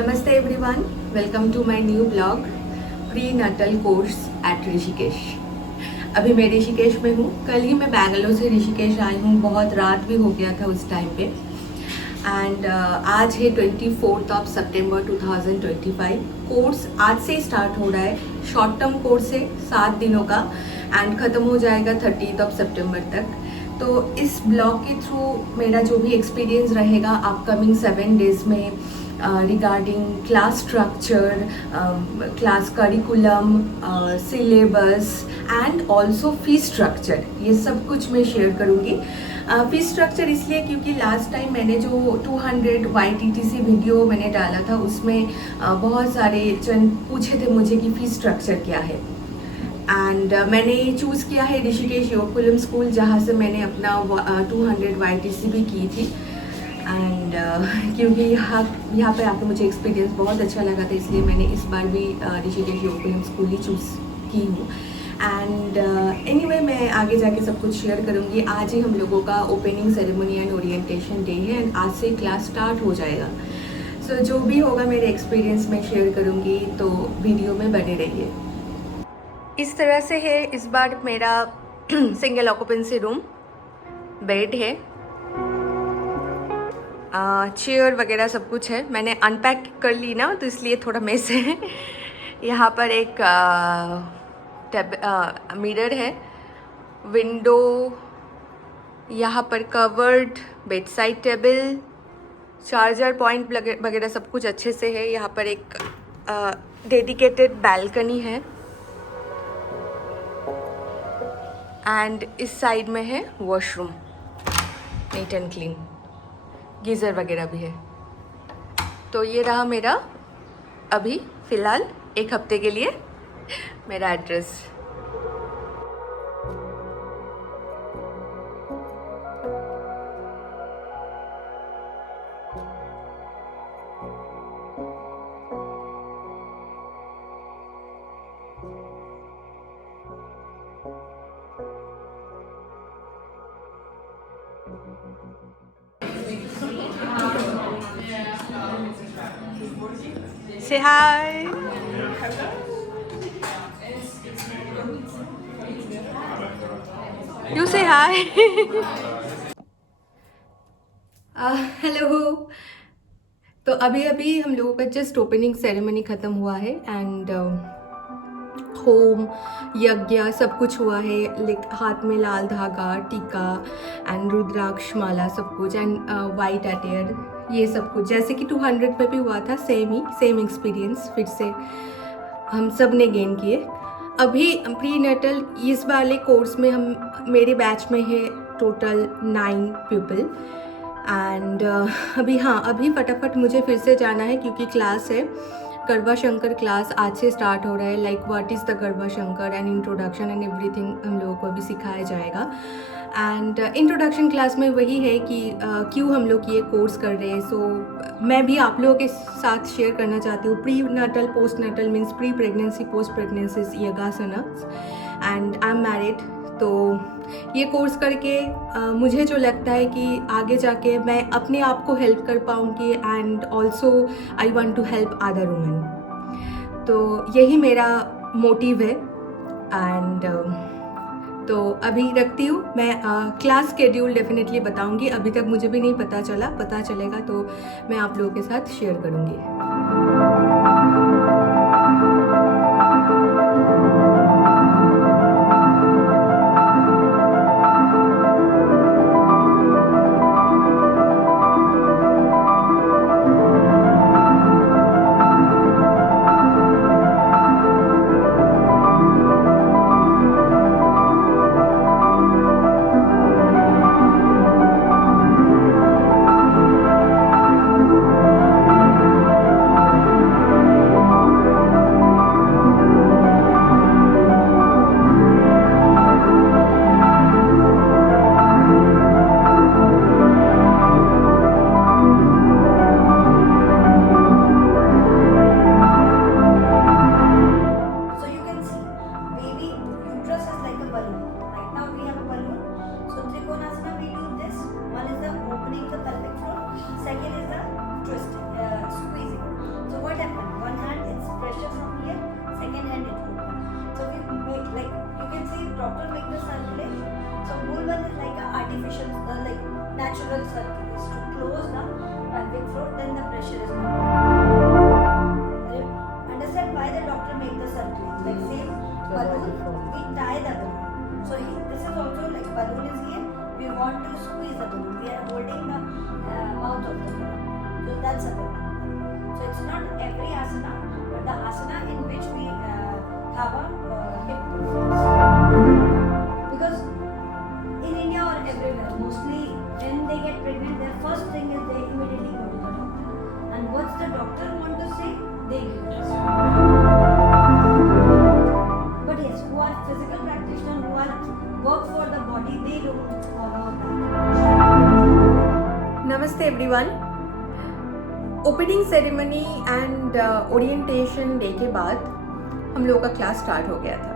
नमस्ते everyone, welcome to my new blog prenatal course at Rishikesh. अभी मैं ऋषिकेश में हूँ। कल ही मैं बैंगलोर से ऋषिकेश आई हूँ, बहुत रात भी हो गया था उस टाइम पे। एंड आज है 24 सितंबर 2025। कोर्स आज से स्टार्ट हो रहा है। शॉर्ट टर्म कोर्स है 7 दिनों का एंड ख़त्म हो जाएगा 30 सितंबर तक। तो इस ब्लॉग के थ्रू मेरा जो भी एक्सपीरियंस रहेगा अपकमिंग 7 डेज में regarding class structure, class curriculum, syllabus and also fees structure, ये सब कुछ मैं शेयर करूँगी। फीस स्ट्रक्चर इसलिए क्योंकि लास्ट टाइम मैंने जो 200 YTTC वीडियो मैंने डाला था उसमें बहुत सारे जन पूछे थे मुझे कि फ़ीस स्ट्रक्चर क्या है। एंड मैंने चूज़ किया है ऋषिकेश योगकुलम स्कूल, जहाँ से मैंने अपना 200 YTC भी की थी। एंड क्योंकि यहाँ पे आके मुझे एक्सपीरियंस बहुत अच्छा लगा था, इसलिए मैंने इस बार भी ऋषिकेश योगकुलम स्कूल ही चूज़ की हूँ। एंड एनीवे मैं आगे जाके सब कुछ शेयर करूँगी। आज ही हम लोगों का opening ceremony and orientation day है एंड आज से क्लास स्टार्ट हो जाएगा। सो जो भी होगा मेरे एक्सपीरियंस में शेयर करूँगी, तो वीडियो में बने रहिए। इस तरह से है इस बार मेरा सिंगल ऑक्यूपेंसी रूम। बेड है, चेयर वगैरह सब कुछ है। मैंने अनपैक कर ली ना, तो इसलिए थोड़ा मेस है। यहाँ पर एक मिरर है, विंडो, यहाँ पर covered bed side table, charger point वगैरह सब कुछ अच्छे से है। यहाँ पर एक डेडिकेटेड बैल्कनी है एंड इस साइड में है washroom, neat and clean, geyser वगैरह भी है। तो ये रहा मेरा अभी फ़िलहाल 1 हफ्ते के लिए मेरा address. Say hi. You say hi. Hello. तो अभी हम लोगों का जस्ट ओपनिंग सेरेमनी ख़त्म हुआ है एंड होम यज्ञ सब कुछ हुआ है। हाथ में लाल धागा, टीका एंड रुद्राक्ष माला सब कुछ एंड वाइट अटेयर, ये सब कुछ जैसे कि 200 में भी हुआ था, सेम एक्सपीरियंस फिर से हम सब ने गेन किए। अभी प्री नटल इस वाले कोर्स में मेरे बैच में है टोटल 9 पीपल एंड अभी फटाफट मुझे फिर से जाना है क्योंकि क्लास है गरबा शंकर क्लास आज से स्टार्ट हो रहा है। Like what is the garba Shankar and introduction and everything हम लोगों को अभी सिखाया जाएगा। एंड इंट्रोडक्शन क्लास में वही है कि क्यों हम लोग ये कोर्स कर रहे हैं। सो मैं भी आप लोगों के साथ शेयर करना चाहती हूँ। Pre Nuttall, post Nuttall means pre pregnancy, post pregnancy योगासना and I am married. तो ये कोर्स करके मुझे जो लगता है कि आगे जाके मैं अपने आप को हेल्प कर पाऊँगी and also I want to help other women. तो यही मेरा मोटिव है एंड तो अभी रखती हूँ। मैं क्लास स्केड्यूल डेफिनेटली बताऊँगी, अभी तक मुझे भी नहीं पता चलेगा तो मैं आप लोगों के साथ शेयर करूँगी। doctor make the circulation. So Bullbun is like an artificial, like natural circulation to close the pelvic floor. Then the pressure is not. Understand why the doctor make the circulation? Like same balloon, we tie the balloon. So this is also like balloon is here. We want to squeeze the balloon. We are holding the mouth of the balloon. So that's a balloon. So it's not every asana, but the asana in which we have a hip movements. Because in India or everywhere, mostly when they get pregnant, their first thing is they immediately go to the doctor. And what's the doctor want to say? They give us. But yes, who are physical practitioners, who are work for the body, they don't follow that. Namaste everyone. Opening ceremony and orientation day के बाद हम लोगों का class start हो गया था.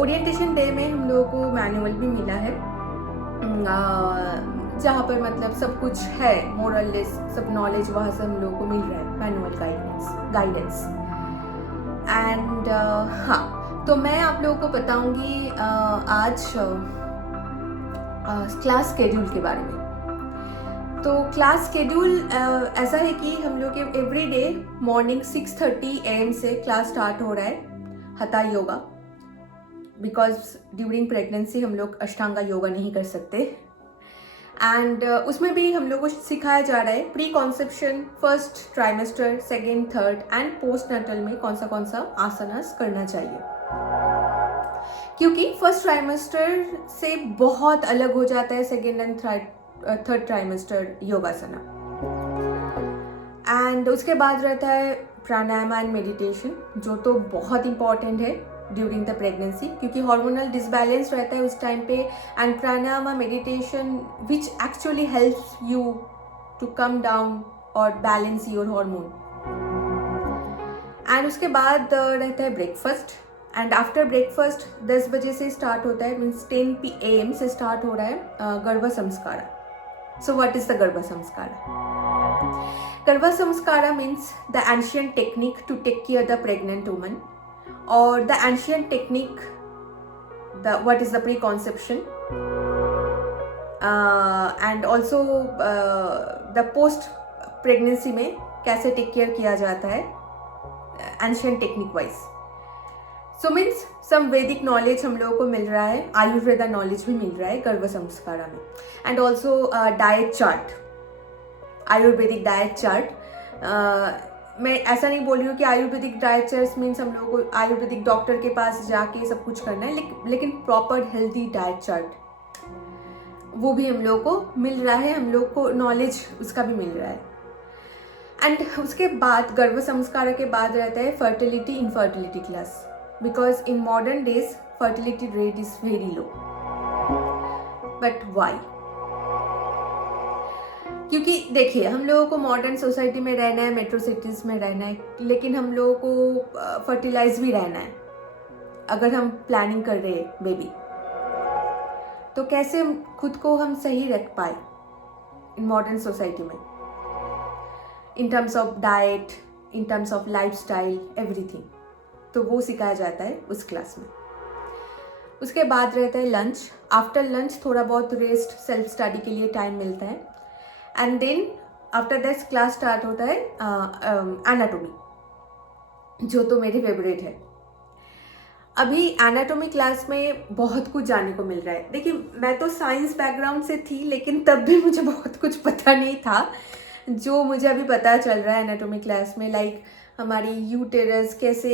Orientation day में हम लोगों को मैनुअल भी मिला है, जहाँ पर मतलब सब कुछ है, मोरल सब नॉलेज वहाँ से हम लोगों को मिल रहा है, मैनुअल गाइडेंस. एंड हाँ, तो मैं आप लोगों को बताऊंगी आज क्लास स्केड्यूल के बारे में. तो क्लास स्केड्यूल ऐसा है कि हम लोग के एवरी डे मॉर्निंग 6:30 AM से क्लास स्टार्ट हो रहा है हथा योगा, बिकॉज ड्यूरिंग प्रेगनेंसी हम लोग अष्टांगा योगा नहीं कर सकते. एंड उसमें भी हम लोग को सिखाया जा रहा है pre conception, first trimester, second, third and post Nuttall में कौन सा आसनास करना चाहिए, क्योंकि फर्स्ट ट्राइमेस्टर से बहुत अलग हो जाता है second and third trimester योगासना. And उसके बाद रहता है प्राणायाम एंड मेडिटेशन, जो तो बहुत इंपॉर्टेंट है ड्यूरिंग द प्रेगनेंसी, क्योंकि हार्मोनल डिसबैलेंस रहता है उस टाइम पे. And pranayama meditation which actually helps you to calm down और बैलेंस योर हार्मोन. एंड उसके बाद रहता है ब्रेकफास्ट. एंड आफ्टर ब्रेकफास्ट 10 बजे से स्टार्ट होता है, मीन्स 10 AM से स्टार्ट हो रहा है गर्भ संस्कार. So what is the Garbha Samskara? Garbha Samskara means the ancient technique to take care of the pregnant woman, or the ancient technique, what is the preconception, and also the post pregnancy में कैसे take care किया जाता है ancient technique wise. So means some Vedic knowledge हम लोगों को मिल रहा है, आयुर्वेदा नॉलेज भी मिल रहा है गर्भ संस्कारा में. And also diet chart, Ayurvedic diet chart. मैं ऐसा नहीं बोल रही हूँ कि आयुर्वेदिक डाइट चार्ट मीन्स हम लोगों को आयुर्वेदिक डॉक्टर के पास जाके सब कुछ करना है, लेकिन प्रॉपर हेल्दी डाइट चार्ट वो भी हम लोगों को मिल रहा है, हम लोग को नॉलेज उसका भी मिल रहा है. एंड उसके बाद गर्भ संस्कार के बाद रहता है fertility infertility class, because in modern days fertility rate is very low. But why? क्योंकि देखिए हम लोगों को मॉडर्न सोसाइटी में रहना है, मेट्रो सिटीज़ में रहना है, लेकिन हम लोगों को फर्टिलाइज भी रहना है. अगर हम प्लानिंग कर रहे हैं बेबी, तो कैसे खुद को हम सही रख पाए इन मॉडर्न सोसाइटी में, in terms of diet, in terms of lifestyle, everything. तो वो सिखाया जाता है उस क्लास में. उसके बाद रहता है लंच. आफ्टर लंच थोड़ा बहुत रेस्ट, सेल्फ स्टडी के लिए टाइम मिलता है. And then after that class start होता है एनाटोमी, जो तो मेरी फेवरेट है. अभी एनाटोमी क्लास में बहुत कुछ जानने को मिल रहा है. देखिए मैं तो साइंस बैकग्राउंड से थी, लेकिन तब भी मुझे बहुत कुछ पता नहीं था जो मुझे अभी पता चल रहा है एनाटोमी क्लास में. लाइक हमारी यूटेरस कैसे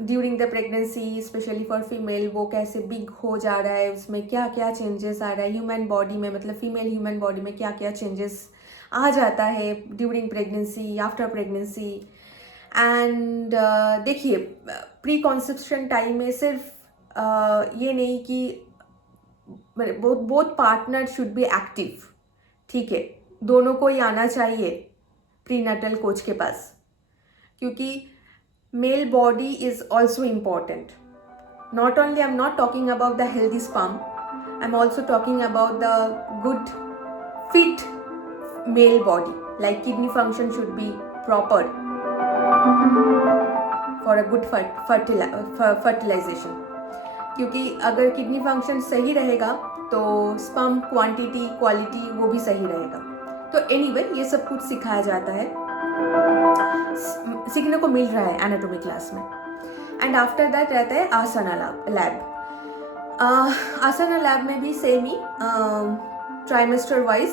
during the pregnancy, specially for female, वो कैसे बिग हो जा रहा है, उसमें क्या क्या चेंजेस आ रहा है ह्यूमन बॉडी में, मतलब फीमेल ह्यूमन बॉडी में क्या क्या चेंजेस आ जाता है during pregnancy, after pregnancy. And देखिए प्री कॉन्सेप्शन टाइम में सिर्फ ये नहीं कि both partner should be active, ठीक है, दोनों को ही आना चाहिए प्री नटल कोच के पास, क्योंकि male body is also important. Not only I am not talking about the healthy sperm, I am also talking about the good fit male body. Like kidney function should be proper for a good fertilization. क्योंकि अगर kidney function सही रहेगा तो sperm quantity quality वो भी सही रहेगा। तो एनीवे ये सब कुछ सिखाया जाता है, सीखने को मिल रहा है एनाटॉमी क्लास में। एंड आफ्टर दैट रहता है आसना लैब। आसना लैब में भी सेम ही trimester wise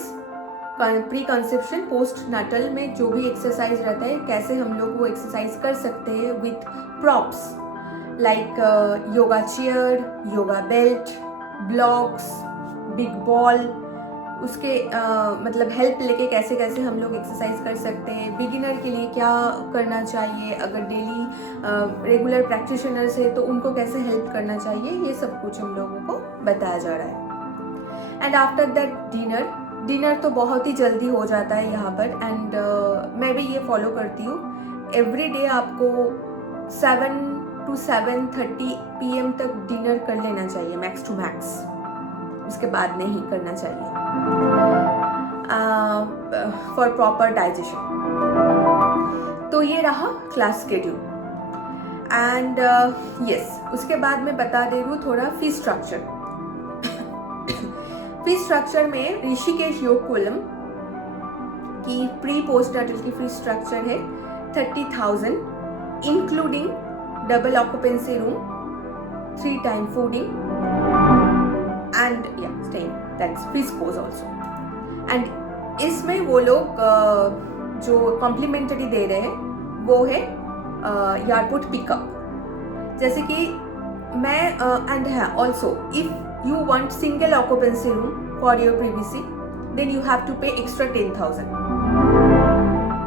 pre conception post natal में जो भी एक्सरसाइज रहता है कैसे हम लोग वो एक्सरसाइज कर सकते हैं with props like yoga chair, yoga belt, blocks, big ball, उसके मतलब हेल्प लेके कैसे कैसे हम लोग एक्सरसाइज कर सकते हैं। बिगिनर के लिए क्या करना चाहिए, अगर डेली रेगुलर प्रैक्टिशनर्स है तो उनको कैसे हेल्प करना चाहिए, ये सब कुछ हम लोगों को बताया जा रहा है। एंड आफ्टर दैट डिनर तो बहुत ही जल्दी हो जाता है यहाँ पर। एंड मैं भी ये फॉलो करती हूँ, एवरी डे आपको 7 to 7:30 PM तक डिनर कर लेना चाहिए मैक्स टू मैक्स, उसके बाद नहीं करना चाहिए फॉर प्रॉपर डाइजेशन। तो ये रहा क्लास शेड्यूल। एंड यस, उसके बाद मैं बता दे रही हूँ थोड़ा फी स्ट्रक्चर। फी स्ट्रक्चर में ऋषिकेश योग कुलम की प्री पोस्ट नाटल की फी स्ट्रक्चर है 30,000 including double occupancy room, 3 time fooding and staying, that's fees course also. And इसमें वो लोग जो कॉम्प्लीमेंटरी दे रहे हैं वो है एयरपोर्ट पिकअप। जैसे कि मैं एंड है also if you want single occupancy room for your PVC then you have to pay extra 10,000।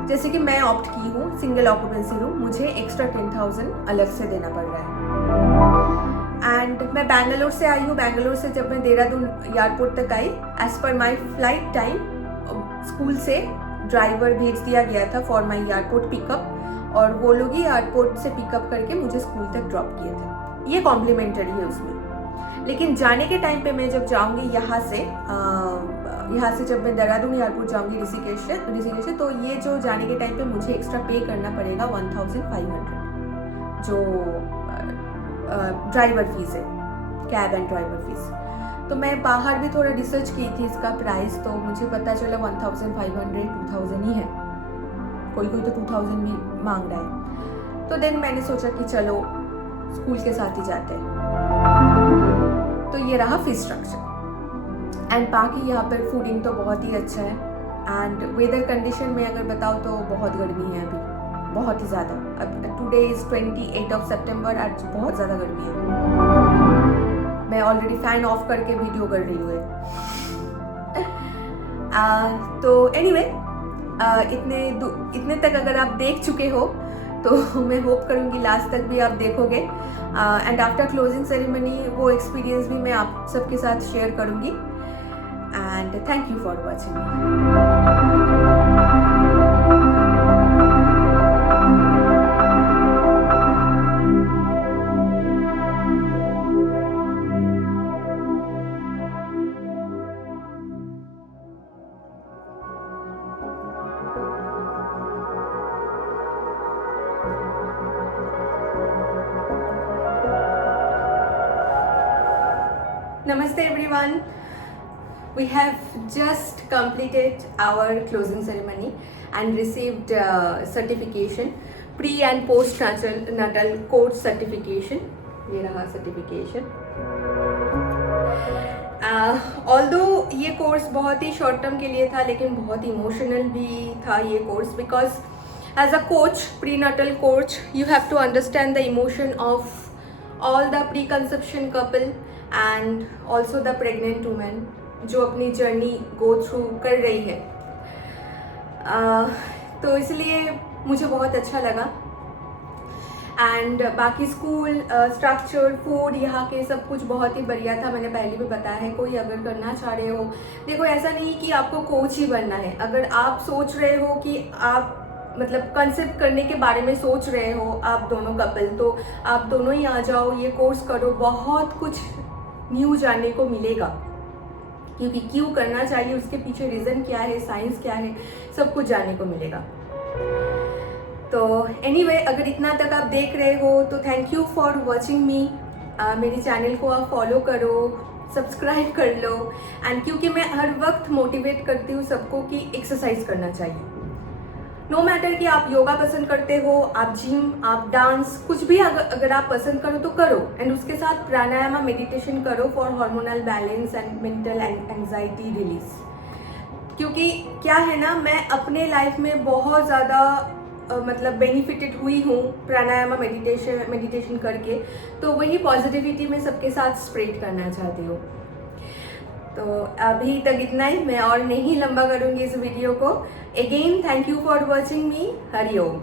जैसे कि मैं ऑप्ट की हूँ सिंगल ऑक्यूपेंसी रूम, मुझे एक्स्ट्रा 10,000 अलग से देना पड़ रहा है। एंड मैं बैंगलोर से आई हूँ, बैंगलोर से जब मैं देहरादून एयरपोर्ट तक आई, as per my flight time school से ड्राइवर भेज दिया गया था फॉर माई एयरपोर्ट पिकअप, और वो लोग ही एयरपोर्ट से पिकअप करके मुझे स्कूल तक ड्रॉप किए थे। ये कॉम्प्लीमेंटरी है उसमें। लेकिन जाने के टाइम पे मैं जब जाऊंगी यहाँ से जब मैं देहरादून एयरपोर्ट जाऊंगी ऋषिकेश से, तो ये जो जाने के टाइम पे मुझे एक्स्ट्रा पे करना पड़ेगा 1,500 जो ड्राइवर फीस है, कैब एंड ड्राइवर फीस। तो मैं बाहर भी थोड़ा रिसर्च की थी इसका प्राइस, तो मुझे पता चला 1,500 2,000 ही है, कोई कोई तो 2,000 भी मांग रहा है। तो देन मैंने सोचा कि चलो स्कूल के साथ ही जाते हैं। तो ये रहा फीस स्ट्रक्चर। एंड बाकी यहाँ पर फूडिंग तो बहुत ही अच्छा है। एंड वेदर कंडीशन में अगर बताओ तो बहुत गर्मी है अभी, बहुत ही ज़्यादा। अब टुडे इज़ 28 सितंबर, आज बहुत ज़्यादा गर्मी है। मैं ऑलरेडी फ़ैन ऑफ करके वीडियो कर रही हूँ। तो एनीवे इतने तक अगर आप देख चुके हो तो मैं होप करूँगी लास्ट तक भी आप देखोगे। एंड आफ्टर क्लोजिंग सेरेमनी वो एक्सपीरियंस भी मैं आप सबके साथ शेयर करूँगी। And thank you for watching. Namaste everyone. We have just completed our closing ceremony and received certification, pre and post natal course certification. ये रहा certification. Although ये कोर्स बहुत ही शॉर्ट टर्म के लिए था, लेकिन बहुत इमोशनल भी था ये course, because as a coach, prenatal coach, you have to understand the emotion of all the pre-conception couple and also the pregnant woman जो अपनी जर्नी गो थ्रू कर रही है। तो इसलिए मुझे बहुत अच्छा लगा। एंड बाकी स्कूल स्ट्रक्चर, फूड, यहाँ के सब कुछ बहुत ही बढ़िया था। मैंने पहले भी बताया है, कोई अगर करना चाह रहे हो, देखो ऐसा नहीं कि आपको कोच ही बनना है। अगर आप सोच रहे हो कि आप मतलब कंसेप्ट करने के बारे में सोच रहे हो आप दोनों कपल, तो आप दोनों ही आ जाओ, ये कोर्स करो, बहुत कुछ न्यू जानने को मिलेगा। क्योंकि क्यों करना चाहिए, उसके पीछे रीज़न क्या है, साइंस क्या है, सब कुछ जानने को मिलेगा। तो एनीवे, अगर इतना तक आप देख रहे हो तो थैंक यू फॉर वॉचिंग मी। मेरे चैनल को आप फॉलो करो, सब्सक्राइब कर लो। एंड क्योंकि मैं हर वक्त मोटिवेट करती हूँ सबको कि एक्सरसाइज करना चाहिए। नो मैटर कि आप योगा पसंद करते हो, आप जिम, आप डांस, कुछ भी अगर आप पसंद करो तो करो। एंड उसके साथ प्राणायाम मेडिटेशन करो for hormonal balance and mental anxiety release. क्योंकि क्या है ना, मैं अपने लाइफ में बहुत ज़्यादा मतलब बेनिफिटेड हुई हूँ प्राणायाम मेडिटेशन करके, तो वही पॉजिटिविटी में सबके साथ स्प्रेड करना चाहती हूँ। तो अभी तक इतना ही, मैं और नहीं लंबा करूँगी इस वीडियो को। Again thank you for watching me. Hari Om.